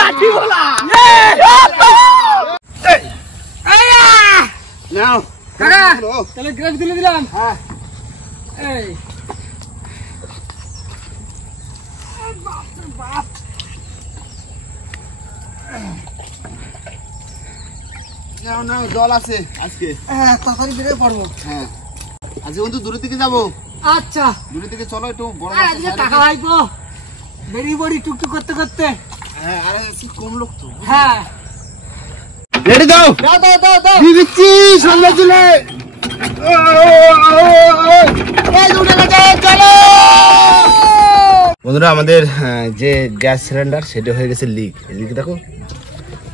লাঠি বলা নাও কাকা তাহলে গ্রেভ তুলে দিলাম। হ্যাঁ এই নাও নাও জল আছে আজকে। হ্যাঁ তাড়াতাড়ি বেরিয়ে পড়বো। হ্যাঁ আজকে কিন্তু দূরের দিকে যাবো। আচ্ছা দূরের দিকে চলো একটু বড় আজকে টাকা ভাইবো বেরিয়ে পড়ি টুকটুক করতে করতে। হ্যাঁ আরে কম লোক তো। হ্যাঁ রেডি দাও দাও দাও দাও দাও দিয়ে দিচ্ছি সামনে চলে বন্ধুরা আমাদের যে গ্যাস সিলিন্ডার সেটা হয়ে গেছে লিক। লিক দেখো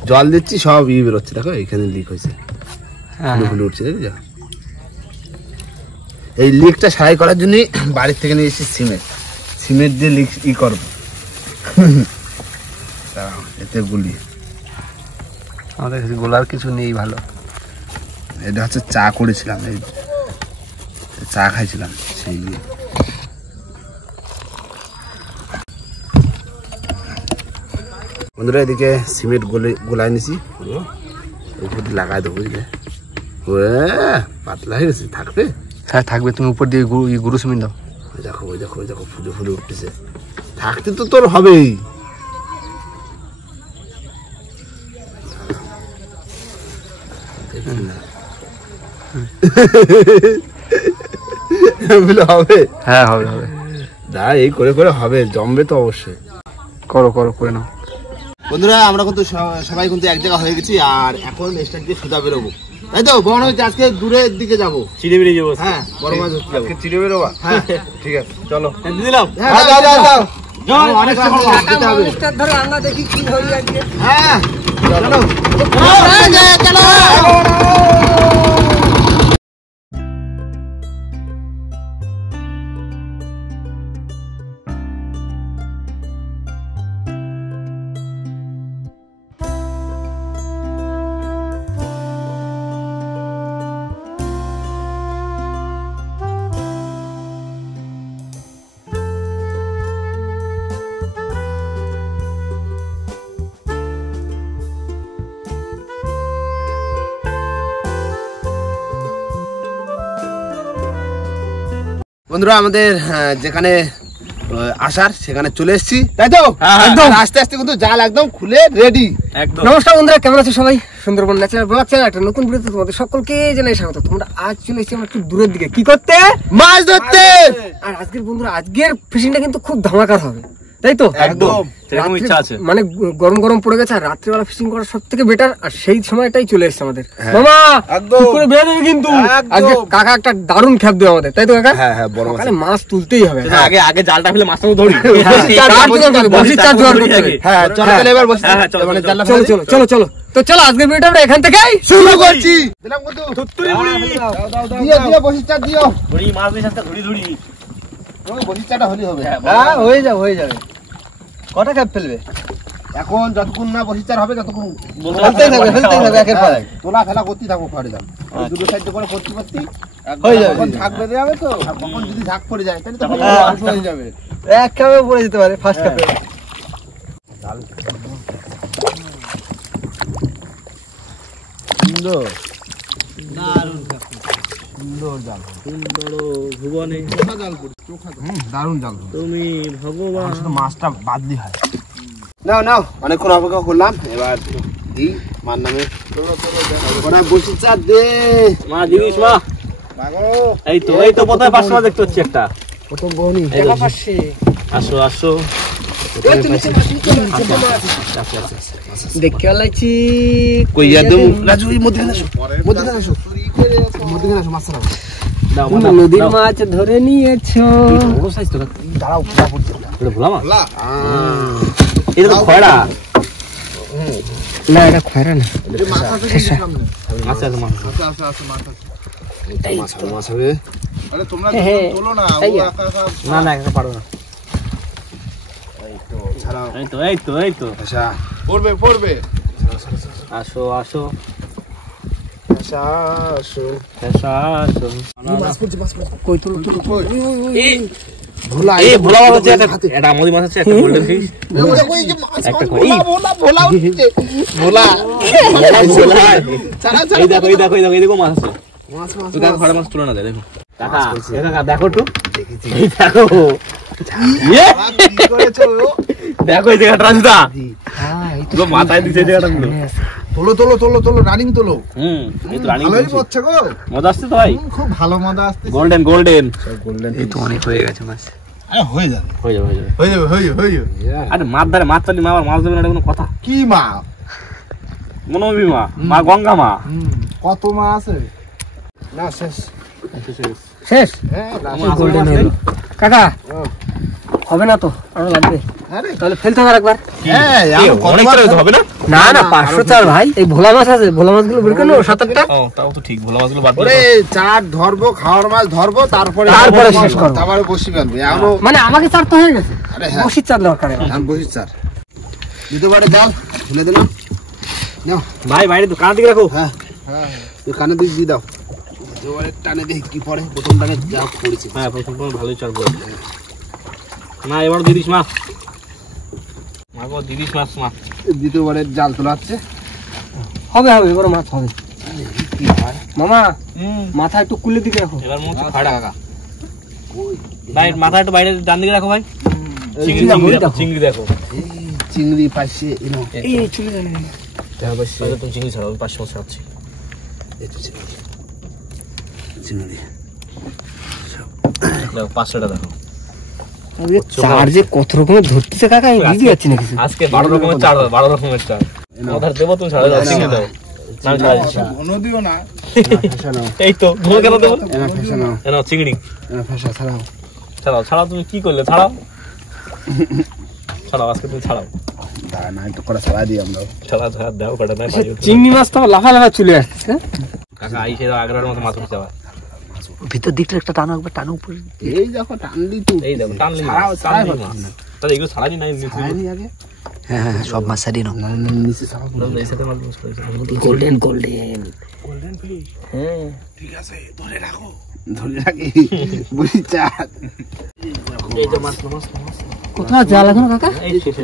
জল দিচ্ছি সব বেরোচ্ছে দেখো এখানে লিক হয়েছে ফুলে উঠছে দেখি যা। এই লিকটা সারাই করার জন্য বাড়ির থেকে নিয়ে এসেছি সিমেন্ট দিয়ে লিক করবো এতে গুলি আমাদের গোলার কিছু নেই ভালো। এটা হচ্ছে চা করেছিলাম এই চা খাইছিলাম সেই দিয়ে। বন্ধুরা এদিকে সিমেন্ট গোলাই নিছি উপর দিয়ে লাগাই দেবো বুঝলে। পাতলা হয়ে গেছে থাকবে। হ্যাঁ থাকবে তুমি উপর দিয়ে গুরু সিমেন্ট দাও। দেখো ওই দেখো ওই দেখো ফুলে ফুলে উঠতেছে থাকতে তো তোর হবেই। হবে হ্যাঁ হবে হবে দা এই করে করে হবে জমবে তো অবশ্যই। করো করো করে নাও। বন্ধুরা আমরা কিন্তু সবাই কিন্তু এক জায়গা হয়ে গেছি আর এখন স্টার্ট দিয়ে সুদা বেরোবো তাই তো। মনে হচ্ছে আজকে দূরের দিকে যাবো চিড়ে বেরিয়ে যাবো। হ্যাঁ বড় মাছ ধরতে যাবো চিড়ে বেরোবা। হ্যাঁ ঠিক আছে চলো দিলাম। অনেক ধরে আমরা দেখি কি হই আজকে। হ্যাঁ চলো চলো। বন্ধুরা আমাদের যেখানে আসার সেখানে চলে এসেছি তাই তো। একদম আস্তে আস্তে কিন্তু জাল একদম খুলে রেডি একদম। নমস্কার বন্ধুরা, কেমন আছো সবাই? সুন্দরবন ন্যাচারাল ব্লগ চ্যানেল একটা নতুন ভিডিওতে তোমাদের সকলকে জানাই স্বাগত। তোমরা আজ চলে এসেছি আমরা একটু দূরের দিকে কি করতে, মাছ ধরতে। আর আজকের বন্ধুরা আজকের ফিশিংটা কিন্তু খুব ধামাকার হবে তাই তো। একদম মানে গরম গরম পড়ে গেছে আর রাত্রিবেলা ফিশিং করা সব থেকে বেটার। আর সেই সময়টাই চলে এসেছে আমাদের মামা ঠিক করে বের হবে কিন্তু আজকে কাকা একটা দারুণ খ্যাপ দেবে আমাদের তাই তো কাকা। হ্যাঁ হ্যাঁ বড় সকালে মাছ তুলতেই হবে। আগে আগে জালটা ফেলে মাছটা ধরি। হ্যাঁ চলো তাহলে এবার বসি মানে জালটা চলো চলো চলো চলো তো চলো আজকের ভিডিওটা আমরা এখান থেকেই শুরু করছি। দিলাম কত থুত্তুরি বুড়ি দিও দিও বসিটা দিও বুড়ি মাছ বেশ একটা ধরি ধরি ওই বসিটাটা হলি হবে। হ্যাঁ হয়ে যাবে কটা খ্যাপ ফেলবে এখন যতক্ষণ না বসিচার হবে ততক্ষণ ফেলতেই থাকবে একের পর এক তোলা ফেলা করতেই থাকবো ফাড়ে যান দুটো সাইড করে করতে হয়ে যাবে। যখন ঝাঁক বেঁধে যাবে তো কখন যদি ঝাঁক পড়ে যায় তাহলে তখন হয়ে যাবে। এক খ্যাপে পড়ে যেতে পারে ফার্স্ট খ্যাপে। সুন্দর ভুবনে দারুণ জাল তুমি ভগবান। শুধু মাছটা বাদলি হয়। নাও নাও অনেকক্ষণ অপেক্ষা করলাম এবার দি মার নামে বসিচা দে মা জিনিস মা এই তো কোথায় পাঁচশো দেখতে হচ্ছে একটা প্রথম বহনি আসো আসো দেখে লাইছি কই একদম রাজু এই মধ্যখানে আসো মধ্যখানে আসো মাছ ছাড়াও নদীর মাছ ধরে নিয়েছো। বড় সাইজ তো দাঁড়াও এটা ভোলা মাছ এটা তো খয়রা না এটা খয়রা না মাছ আছে মাছ মাছ হবে আরে তোমরা তোলো না না না এটা পারবো না। ছাড়াও এই তো আচ্ছা পড়বে আসো আসো আচ্ছা আসো আসো মাছ পড়ছে কই তুলো কই ভোলা এই ভোলা মাছ আছে একটা আমদি মাছ আছে একটা গোল্ডেন ফিশ একটা কই ভোলা এই দেখো এই দেখো মাছ আছে তুই দেখো বড় মাছ তুলে না দে দেখো কাকা দেখো একটু এই দেখো কি করেছো দেখো এই জায়গাটা রাজুদা তো মাথায় দিতে জায়গাটা তোলো রানিং তোলো এই তো রানিং ভালোই পড়ছে গো মজা আসছে তো ভাই খুব ভালো মজা আসছে গোল্ডেন এই তো অনেক হয়ে গেছে মাছ। আরে হয়ে যাবে আরে মাছ ধরে মাছ চালি মা আবার মাছ দেবে না এটা কোনো কথা কি মা মনোবী মা গঙ্গা মা কত মা আছে না শেষ শেষ হ্যাঁ গোল্ডেন হলো কাকা হবে না তো আরো লাগবে আরে তাহলে ফেলতে হবে একবার হ্যাঁ অনেক করে হবে না না না 500 চার ভাই এই ভোলা মাছ আছে ভোলা মাছগুলো বের করে নেবো 7-8টা ও তাও তো ঠিক ভোলা মাছগুলো বাদ ওরে চার ধরবো খাওয়ার মাছ ধরবো তারপরে শেষ করবো। তারপরে বসি ফেলবে এখনো মানে আমাকে চার তো হয়ে গেছে আরে হ্যাঁ বসির চার দরকার এখন। আমি বসি চার দিতে পারে জাল খুলে দিলাম নাও ভাই বাইরে তো কান দিকে রাখো হ্যাঁ তুই কানে দিক দিয়ে দাও এবারে টানে দেখি কি পড়ে প্রথম টানে যা পড়েছে হ্যাঁ প্রথম ভালোই চাল করে না এবার দিদিস মাছ মাগো দিদিস মাছ দ্বিতীয়বারে জাল তোলা হচ্ছে হবে এবার মাছ হবে কি হয় মামা মাথা একটু কুলে দিকে রাখো এবার মনে হচ্ছে ফাড়া ভাই মাথা একটু বাইরে ডান দিকে রাখো ভাই চিংড়ি দেখো চিংড়ি পাইছে এনো এই চলে যাবে তুমি চিংড়ি ছাড়াও 5 মাছ আছে চিংড়ি দেখো 500টা দেখো চার যে কত রকমের ধরতেছে কাকা আমি বুঝতে পারছি না কিছু আজকে 12 রকমের চার 12 রকমের চার মাথার দেবো তুমি ছাড়া দাও চিংড়ি দাও না ছাড়া দিচ্ছি নদীও না ফেসা নাও এই তো ধোয়া কেন দেবো এনা ফেসা নাও এনো চিংড়ি এনা ফেসা ছাড়াও ছাড়াও তুমি কি করলে ছাড়াও আজকে তুমি ছাড়াও দাঁড়া না একটু করে ছাড়া দিই আমরা ছাড়া দাও কটা না চিংড়ি মাছ তো লাফা চলে আসছে কাকা আইসে আগের মতো মাছ উঠতে যাবে ভিতর দিকটা একটা টানো একবার টানো উপরে এই দেখো টানলি তো এই দেখো টানলি ছাড়াও মাছ তাহলে এগুলো ছাড়ানি নাই ছাড়ানি আগে হ্যাঁ সব মাছ সারি নাও নিচে ছাড়াও এই সাথে মাছ মিস করেছে গোল্ডেন ফিশ হ্যাঁ ঠিক আছে ধরে রাখি বুঝি চার এই যে মাছ কোথায় জাল এখন কাকা এই শেষ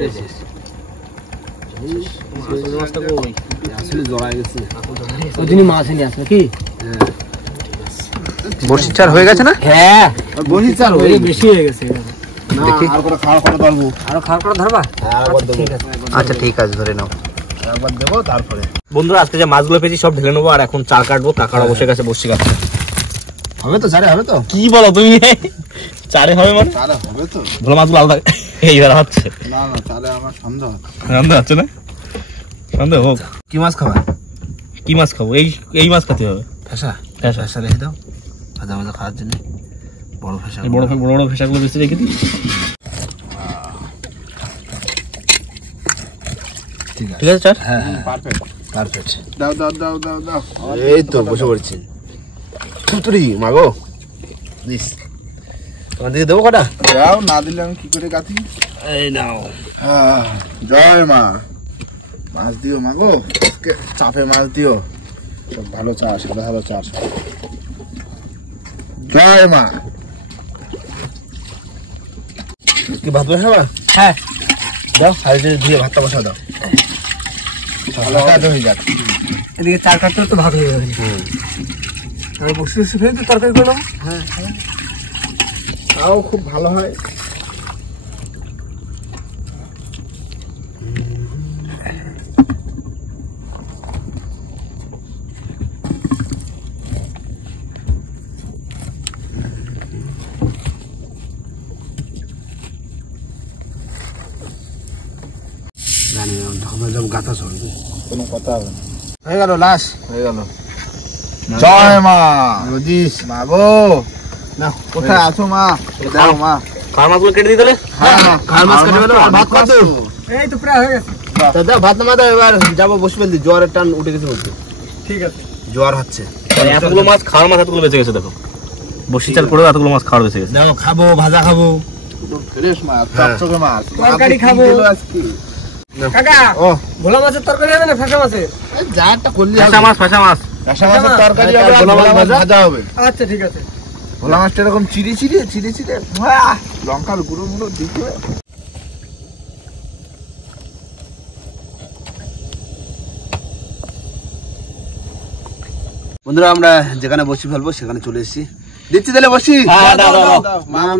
মাছটা কই আসলে জড়াই গেছে ওই দিনই মাছ নিয়ে আসবে কি বড়শির চার হয়ে গেছে না? হ্যাঁ বসি চার ওই বেশি হয়ে গেছে না আর করে খাওয়া করে ধরবো আরো খাওয়া করে ধরবা একবার দেবো আচ্ছা ঠিক আছে ধরে নাও। একবার দেবো তারপরে বন্ধুরা আজকে যে মাছগুলো পেয়েছি সব ঢেলে নেবো আর এখন চার কাটবো কাকার বসে গেছে বসে গেছে হবে তো চারে হবে তো কি বলো তুমি চারে হবে মানে চারে হবে তো ভালো মাছগুলো আলাদা এইবার হচ্ছে না চারে আমার সন্দেহ সন্দেহ হচ্ছে না সন্দেহ হোক কি মাছ খাবা কি মাছ খাবো এই মাছ খেতে হবে ফেসা ফেসা ফেসা রেখে দাও ভাজা ভাজা খাওয়ার জন্য বড় ফেসা এই বড় ফেসাগুলো বেশি রেখে দিই ঠিক ঠিক আছে স্যার হ্যাঁ পারফেক্ট দাও এই তো বসে পড়ছি তুতুরি মাগো দিস তোমার দিকে দেবো কটা দাও না দিলে আমি কি করে গাঁথি এই নাও জয় মা মাছ দিও মা গো আজকে চাপে মাছ দিও সব ভালো চাষ ভালো চাষ জয় মা কি ভাত বসাবা হ্যাঁ দাও সাইডে ধুয়ে ভাতটা বসা দাও ভালো কাজ হয়ে যাক এদিকে চার কাটতে তো ভাগ হয়ে যাবে আমি বসে ফেলে তো তরকারি করলাম তাও খুব ভালো হয় জানি না আমরা যাব গাথা চলবে কোনো কথা হবে না হয়ে গেল লাশ হয়ে গেল জয় মা দিস মা গো না কোথায় আছো মা দাও মা খাওয়ার মাছগুলো কেটে দিই তাহলে হ্যাঁ খাল মাছ কাটে গেল আর ভাত কত এই তো প্রায় হয়ে গেছে দাদা ভাত নামা দাও এবার যাবো বসে ফেলতে জ্বরের টান উঠে গেছে বলতে ঠিক আছে জ্বর হচ্ছে এতগুলো মাছ খাওয়ার মাছ এতগুলো বেঁচে গেছে দেখো বসি চাল করে এতগুলো মাছ খাওয়ার বেঁচে গেছে দেখো খাবো ভাজা খাবো ফ্রেশ মাছ হ্যাঁ। চকচকে মাছ তরকারি খাবো। আজকে কাকা ও ভোলা মাছের তরকারি হবে না ফেসা মাছের যা একটা করলি ফেসা মাছ কাঁচা মাছের তরকারি হ্যাঁ, হবে ভোলা মাছ ভোলা মাছ ভাজা। ভাজা হবে আচ্ছা ঠিক আছে ভোলা মাছটা এরকম চিড়ে লঙ্কার গুঁড়ো মুড়ো দিতে। বন্ধুরা আমরা যেখানে বসি ফেলবো সেখানে চলে এসেছি। দিচ্ছি তাহলে বসি।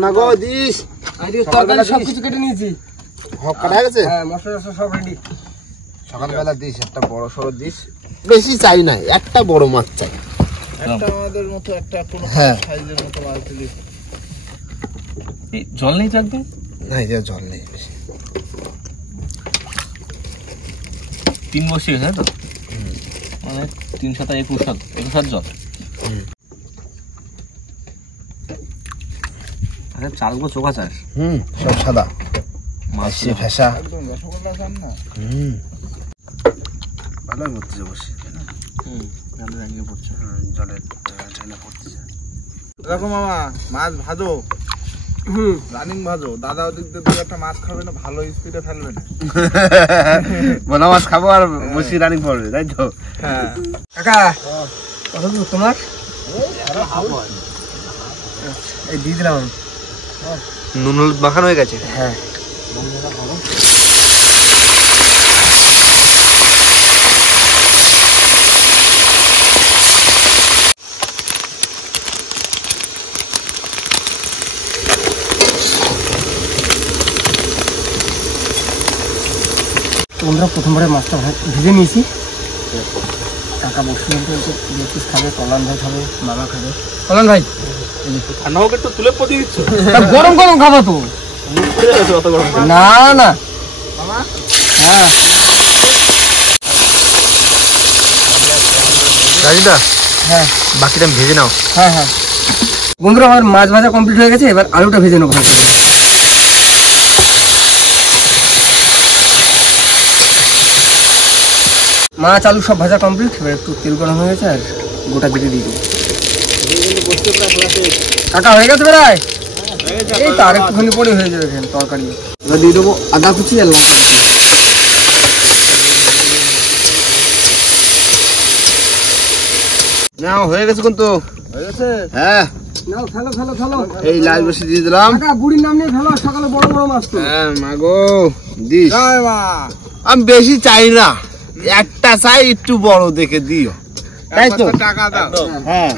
মা গো দিস। তরকারি সবকিছু কেটে নিয়েছি। কাটা হয়ে গেছে? হ্যাঁ, মশলা সব রেডি। সকালবেলা দিস, একটা বড় সড়ো দিস, বেশি চাই না, একটা বড় মাছ চাই। একটা আমাদের মতো একটা কোনো সাইজের মতো মাছ দিলি। জল নেই তো একদম? না এই জল নেই বেশি। 3 বসি গেছে তো, মানে 3 7 21 জল। আরে চালগুলো চোখা চাষ, সব সাদা মাছ ফেসা। একদম রসগোল্লা খান না। ভালোই পড়তেছে বসি। জলে রাঙিয়ে পড়ছে। জলে ট্রেনে পড়তেছে। দেখো মামা, মাছ ভাজো, রানিং ভাজো। দাদা ওদিক দিয়ে 2-1টা মাছ খাবে না, ভালো স্পিডে ফেলবে না। বোনা মাছ খাবো আর বসি রানিং পড়বে, তাই তো? হ্যাঁ কাকা কত দূর তোমার? এই দিয়ে দিলাম। নুন হলুদ মাখানো হয়ে গেছে। হ্যাঁ, তোমরা প্রথমবারে মাছটা ভেজে নিয়েছি। কাকা বসে পিস খাবে, কল্যাণ ভাই খাবে, মামা খাবে। কল্যাণ ভাই ঠান্ডা হোক একটু তুলে পড়ে দিচ্ছ। গরম গরম খাবো তো? না না, হ্যাঁ রাজুদা, হ্যাঁ বাকিটা ভেজে নাও। হ্যাঁ হ্যাঁ বন্ধুরা, আমার মাছ ভাজা কমপ্লিট হয়ে গেছে। এবার আলুটা ভেজে নেবো। মাছ আলু সব ভাজা কমপ্লিট। এবার একটু তেল গরম হয়ে গেছে আর গোটা দিকে দিয়ে দেবো। কাকা হয়ে গেছে প্রায়? এই তো আর একটুখানি পরে হয়ে যাবে তরকারি। এবার দিয়ে দেবো আদা কুচি আর লঙ্কা কুচি। না হয়ে গেছে কিন্তু। হয়ে গেছে? হ্যাঁ, নাও ফেলো ফেলো ফেলো। এই লাল বসি দিয়ে দিলাম। কাকা বুড়ির নাম নিয়ে ফেলো, সকালে বড় বড় মাছ তো। হ্যাঁ মা গো দিস। জয় মা। আমি বেশি চাই না, একটা চাই, একটু বড় দেখে দিও, তাই তো? টাকা দাও। হ্যাঁ,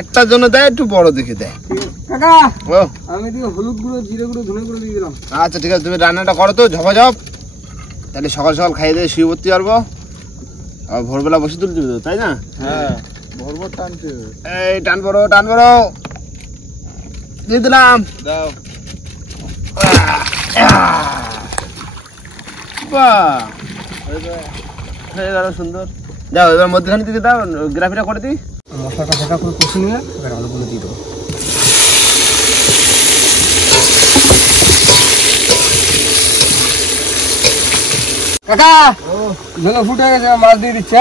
একটার জন্য দেয়, একটু বড় দেখে দেয়। কাকা ও আমি দিকে হলুদ গুঁড়ো, জিরে গুঁড়ো, ধনে গুঁড়ো দিয়ে দিলাম। আচ্ছা ঠিক আছে, তুমি রান্নাটা করো তো ঝপাঝপ, তাহলে সকাল সকাল খাইয়ে দিয়ে শুয়ে পড়তে পারবো। আর ভোরবেলা বসে তুলতে হবে তো, তাই না? হ্যাঁ, ভরভর টানতে হবে। এই টান বড় দিয়ে দিলাম। দাও। বাহ, হয়ে গেল সুন্দর। যাও এবার মধ্যখানে দিকে দাও, গ্রাফিটা করে দিই। মশলাটা হালকা করে কষে নিয়ে এবার আলুগুলো দিয়ে দেবো। কাকা জল ফুটে গেছে, মাছ দিয়ে দিচ্ছে।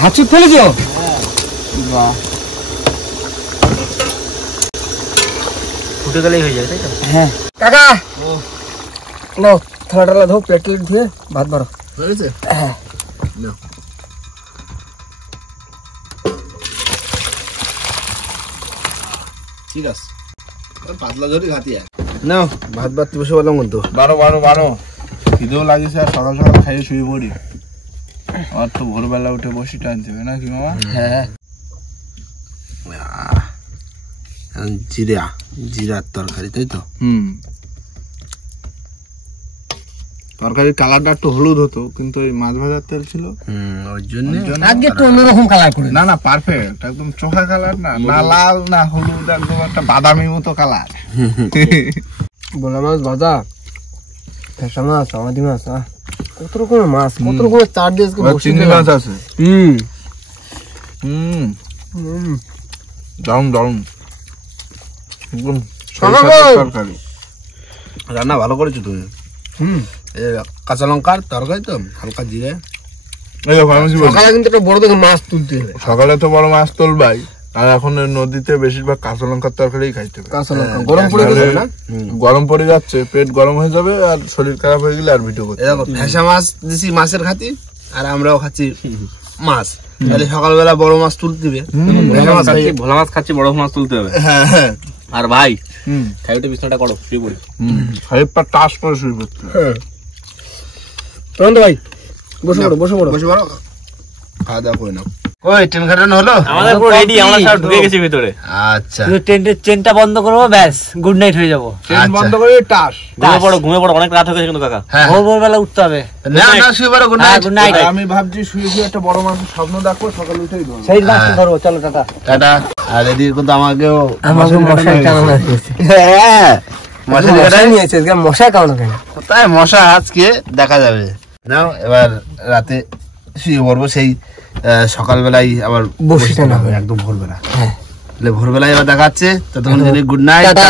হাঁচুর ফেলেছ? বাহ, ফুটে গেলেই হয়ে যাবে, তাই তো? হ্যাঁ কাকা নাও, থালা টালা ধো, প্লেট প্লেট ধুয়ে ভাত বাড়ো। হয়ে গেছে? হ্যাঁ ঠিক আছে, পাতলা ঝোলি ঘাতিয়া নাও। ভাত বসে বললাম কিন্তু। বারো খিদেও লাগিয়েছে, আর সকাল সকাল খাইয়ে শুয়ে পড়ি। আর তো ভোরবেলা উঠে বসি টানতে হবে নাকি মামা? হ্যাঁ, জিরার তরকারি, তাই তো? তরকারির কালারটা একটু হলুদ হতো, কিন্তু ওই মাছ ভাজার তেল ছিল, ওই জন্য আজকে একটু অন্যরকম কালার করে। না পারফেক্ট, একদম চোখা কালার, না লাল না হলুদ, একদম একটা বাদামি মতো কালার। বোলা মাছ ভাজা, ফেসা মাছ, আমাদি মাছ, কত রকমের মাছ, কত রকমের চার দিয়ে চিংড়ি মাছ আছে। দারুন একদম তরকারি। রান্না ভালো করেছো তুমি। কাঁচা লঙ্কার তরকারি তো, হালকা জিরে। এই দেখো, আমি কি বলছি, সকালে কিন্তু একটা বড় দেখে মাছ তুলতে হবে। সকালে তো বড় মাছ তুলবাই, আর এখন নদীতে বেশিরভাগ কাঁচা লঙ্কার তরকারি খাইতে হবে। কাঁচা লঙ্কা গরম পড়ে গেছে না? গরম পড়ে যাচ্ছে, পেট গরম হয়ে যাবে, আর শরীর খারাপ হয়ে গেলে আর ভিডিও করতে দেখো ফেসা মাছ দিছি মাছের খাতি, আর আমরাও খাচ্ছি মাছ, তাহলে সকালবেলা বড় মাছ তুলতে দিবে। ভোলা মাছ খাচ্ছি, বড় মাছ তুলতে হবে। হ্যাঁ হ্যাঁ। আর ভাই খাইতে বিছনাটা করো, শুয়ে পড়ি। সাহেবটা টাস করে শুয়ে পড়তে। তখন তো ভাই বসে পড়ো বসে পড়ো বসে পড়ো, খাওয়া দাওয়া করে নাও। কই ট্রেন খাটানো হলো? আমাদের পুরো রেডি, আমরা সব ঢুকে গেছি ভিতরে। আচ্ছা, ট্রেনটা বন্ধ করবো, ব্যাস গুড নাইট হয়ে যাবো। ট্রেন বন্ধ করে টাস। ঘুমিয়ে পড়ো, অনেক রাত হয়ে গেছে কিন্তু কাকা। হ্যাঁ ভোরবেলা উঠতে হবে। না না, শুয়ে পড়ো, গুড নাইট। Good night. আমি ভাবছি শুয়ে শুয়ে একটা বড় মাছের স্বপ্ন দেখবো, সকালে উঠেই ধরবো। সেই মাছটা ধরবো, চলো টাটা। টাটা। আর এদিকে কিন্তু আমাকেও আমাকে মশাই কামড় আছে। হ্যাঁ মশারি কাটাই নিয়েছে, মশাই কামড় কেন? কোথায় মশা আজকে দেখা যাবে। নাও এবার রাতে শুয়ে পড়বো, সেই সকালবেলায় আবার বসিতে না হবে। একদম ভোরবেলা। হ্যাঁ তাহলে ভোরবেলায় আবার দেখা যাচ্ছে। ততক্ষণ জন্য good night. Tata,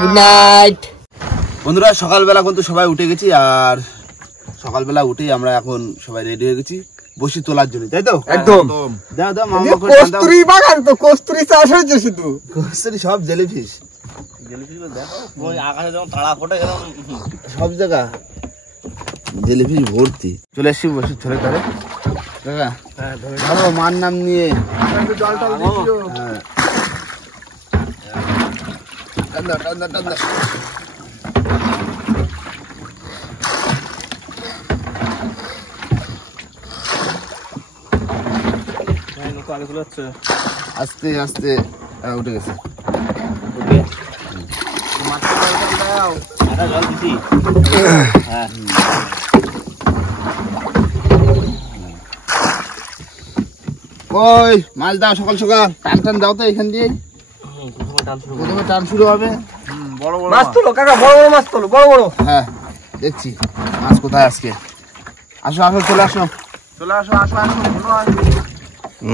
good night. বন্ধুরা সকালবেলা কিন্তু সবাই উঠে গেছি, আর সকালবেলা উঠেই আমরা এখন সবাই রেডি হয়ে গেছি বসি তোলার জন্য, তাই তো? একদম। দাও দাও মামা করে দাও। কস্তুরি বাগান তো, কস্তুরি চাষ হয়েছে শুধু। কস্তুরি সব জেলিফিশ, ওই আকাশে যেমন তারা ফোটে এরকম সব জায়গা জেলিফিশ ভর্তি। চলে এসছি বসি ধরে ধরে কাকা। ধরো মার নাম নিয়ে। জল টল দিচ্ছিল। হ্যাঁ টান্দা টান্দা টান্দা। আস্তে আস্তে উঠে গেছে। জল দিছি। হ্যাঁ ওই মাছ দাও সকাল সকাল, টান টান দাও তো এখান দিয়ে। প্রথমে টান শুরু হবে। বড় বড় মাছ তোলো কাকা, বড় বড় মাছ তোলো, বড় বড়। হ্যাঁ দেখছি মাছ কোথায় আজকে। আসো আসো চলে আসো। চলে আসো আসো আসো। ভালো আসবে।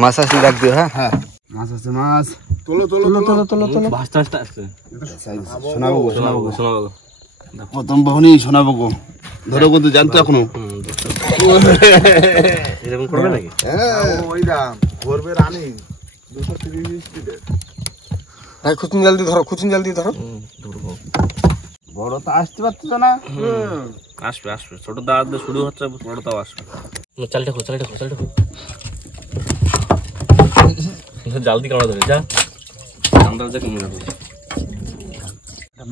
মাছ আসলে ডাক দিও। হ্যাঁ হ্যাঁ মাছ আছে মাছ। তোলো তোলো তোলো তোলো তোলো। ভাসতে ভাসতে আসছে। শোনাবো গো, শোনাবো গো। শোনাবো। প্রথম বহুনি শোনাবো গো। ধরো কিন্তু জানতো এখনো। এরকম করবে নাকি? ওই দাম ভরবে রানি 230 স্পিডে। ভাই খুচুন জল দিয়ে ধরো, খুচুন জল দিয়ে ধরো। বড় তো আসতে পারতো না। আসবে আসবে, ছোট দাঁড় দিয়ে শুরু হচ্ছে, বড়টাও আসবে। চালটা খো, চালটা খো, চালটা খো। জলদি কামড়া ধরে যা, আন্দাজে কমে যাবে।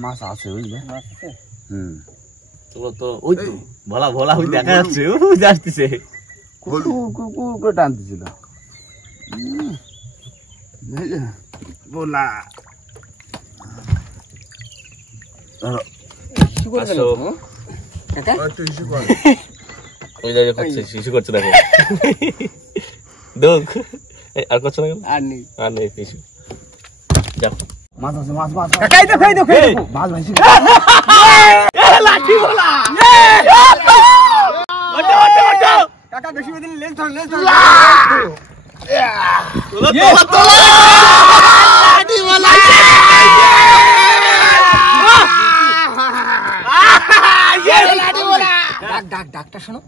মাছ আছে বুঝলে। তো ওই তো ভোলা ভোলা ওই দেখা যাচ্ছে, ওই আসতেছে। কুকুর করে টানতেছিল। বলা আসো। একটু হিসু কর। ওই জায়গায় করছে, শিশু করছে দেখো। দুঃখ আর করছে না কেন? আর নেই। আর নেই শিশু। যাও। মাছ আছে মাছ মাছ। কাকাই তো খাই তো, খাই তো। মাছ ভাইছি। লাঠি ভোলা। কাকা বেশি বেদিন লেজ ধরো, লেজ ধরো। ডাক ডাক ডাকটা শোনো।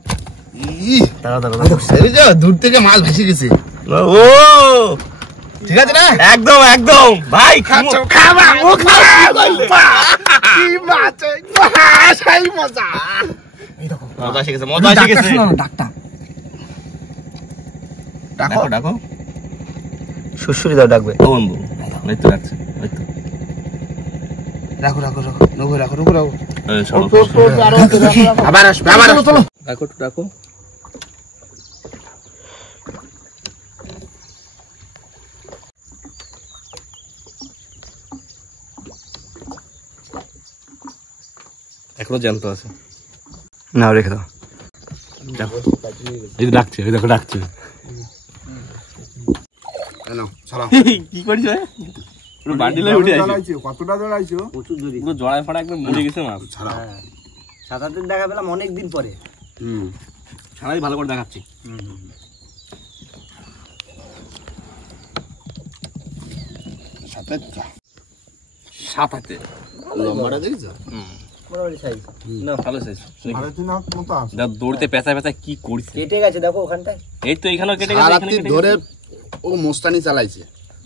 দূর থেকে মাছ ভেসে গেছে। ও ঠিক আছে না? একদম একদম ভাই, খাচ্ছো খাবা ও খাবা। কি মাছ? সেই মজা। মজা শিখেছে, মজা শিখেছে। ডাকটা ডাকো ডাকো। সুশুরি দাও ডাকবে। ও বন্ধু, এই তো ডাকছে, এই তো। রাখো রাখো রাখো রাখো রাখো রাখো রাখো। এই সরো। আবার আসবে আবার আসবে। ডাকো ডাকো। এখনো জ্যান্ত আছে। না রেখে দাও। দেখো এই ডাকছে, এই দেখো ডাকছে। নাও ছাড়াও। কি করিস ভাই? পুরো বান্ডিলে উঠে আসছে। জড়াইছো কতটা জড়াইছো? প্রচুর জোরে। পুরো জড়ায় ফাড়া একদম মরে গেছে মাছ। ছাড়াও। 7-8 দিন দেখা পেলাম, অনেক দিন পরে। ছাড়াই ভালো করে দেখাচ্ছি। সাতাতে লম্বাটা দেখছো? মোটামুটি সাইজ। না ভালো সাইজ। 3.5 হাত মতো আছে। যা দৌড়তে পেঁচা পেঁচা কি করছে। কেটে গেছে দেখো ওখানটায়। এই তো এখানেও কেটে গেছে, এখানে সারাতি কেটে ধরে গেছে। ও মোস্তানি চালাইছে।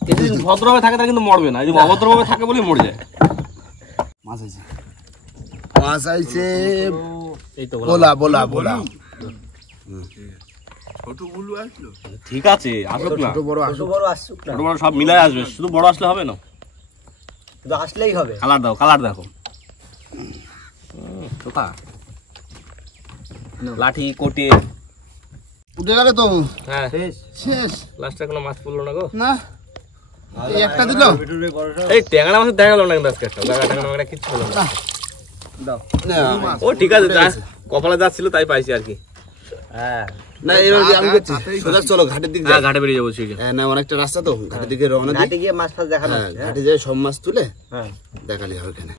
যদি ভদ্রভাবে থাকে তাহলে কিন্তু মরবে না, যদি অভদ্রভাবে থাকে বলে মরে যায়। মাছ আছে মাছ আইছে। এই তো বলা বলা বলা। ঠিক আছে আসুক না, ছোট বড় ছোট বড় আসুক না, ছোট বড় সব মিলাই আসবে, শুধু বড় আসলে হবে না। শুধু আসলেই হবে। কালার দাও, কালার দেখো। কোথা লাঠি কোটে উঠে গেল তো। হ্যাঁ শেষ লাস্টে কোনো মাছ পড়লো না গো। না, এই একটা দিল। এই ট্যাংরা মাছ দেখা গেল না কিন্তু আজকে একটা ট্যাংরা কিচ্ছু হলো না। ও ঠিক আছে, যা কপালে যা ছিল তাই পাইছি আর কি। হ্যাঁ না এবার আমি করছি সোজা চলো ঘাটের দিকে হ্যাঁ ঘাটে বেরিয়ে যাবো ঠিক আছে। না অনেকটা রাস্তা তো, ঘাটের দিকে রওনা দিই। ঘাটে গিয়ে মাছ ফাছ দেখানো হ্যাঁ হচ্ছে, ঘাটে যাই সব মাছ তুলে হ্যাঁ দেখালি হবে এখানে।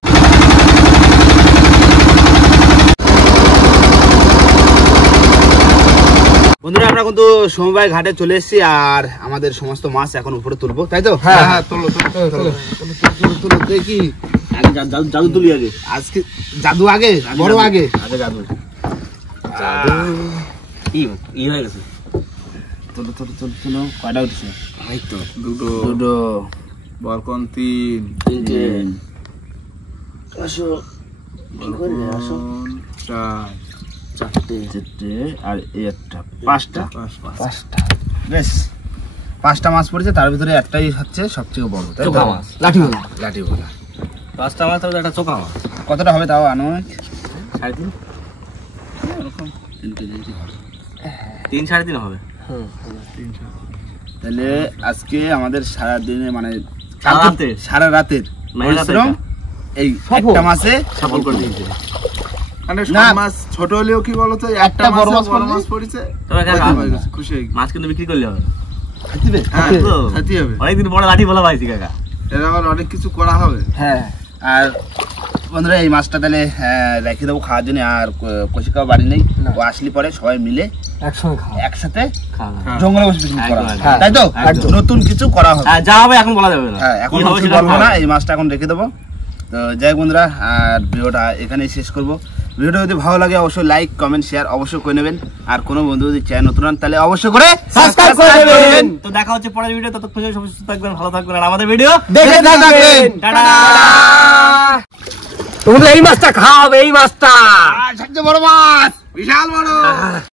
বন্ধুরা আমরা কিন্তু সমবায় ঘাটে চলে এসেছি আর আমাদের সমস্ত মাছ এখন উপরে তুলবো, তাই তো? হ্যাঁ হ্যাঁ তুলো তুলো দেখি। আগে জাদু তুলি আগে। আজকে জাদু আগে, বড় আগে। আগে জাদু ই হয়ে গেছে। তুলো তুলো তুলো তুলো। কয়টা উঠছে? এই তো দুটো বরকন 3 তিনটে আসো আসো 4 চারটে আর এই একটা, পাঁচটা। বেশ 5টা মাছ পড়েছে, তার ভিতরে একটাই হচ্ছে সবচেয়ে বড়, তাই তো? চোখা মাছ, লাঠি বলা লাঠি বলা। 5টা মাছ তাহলে একটা চোখা মাছ। কতটা হবে তাও আনুমানিক? 3.5 3 3.5 হবে। তাহলে আজকে আমাদের সারা দিনে মানে সারা রাতের? সারা রাতের মেহনত পরিশ্রম এই একটা মাছে সফল করে দিয়েছে। মানে না। সব মাছ ছোট হলেও কি বলতো, একটা বড় মাছ পড়েছে, তবে কাকা খুশি হয়ে গেছি। মাছ কিন্তু বিক্রি করলে হবে। খাইতে হ্যাঁ তো? খাইতে হবে, অনেকদিন পরে লাঠি বলা পাইছি কাকা। এর আবার অনেক কিছু করা হবে। হ্যাঁ। আর বন্ধুরা এই মাছটা তাহলে রেখে দেবো খাওয়ার জন্য। আর কষিকাও বাড়ি নেই, না। ও আসলে পরে সবাই মিলে একসঙ্গে খাওয়া। একসাথে খাওয়া। জঙ্গলে বসে পিকনিক করা হবে, একদম, তাই তো? একদম। নতুন কিছু করা হবে। হ্যাঁ যা হবে এখন বলা যাবে না। হ্যাঁ এখন কি হবে কিছু সেটা বলবো খাওয়া না, হবে। এই মাছটা এখন রেখে দেবো। তো যাই হোক বন্ধুরা, আর ভিডিওটা এখানেই শেষ করবো। ভিডিওটা যদি ভালো লাগে অবশ্যই লাইক কমেন্ট শেয়ার অবশ্যই করে নেবেন। আর কোনো বন্ধু যদি চ্যানেল নতুন হন তাহলে অবশ্যই করে সাবস্ক্রাইব করে দেবেন। তো দেখা হচ্ছে পরের ভিডিও, ততক্ষণ সবাই সুস্থ থাকবেন, ভালো থাকবেন আর আমাদের ভিডিও দেখে থাকবেন। টাটা। তোমরা এই মাছটা খাওয়াবে, এই মাছটা সবচেয়ে বড় মাছ, বিশাল বড়।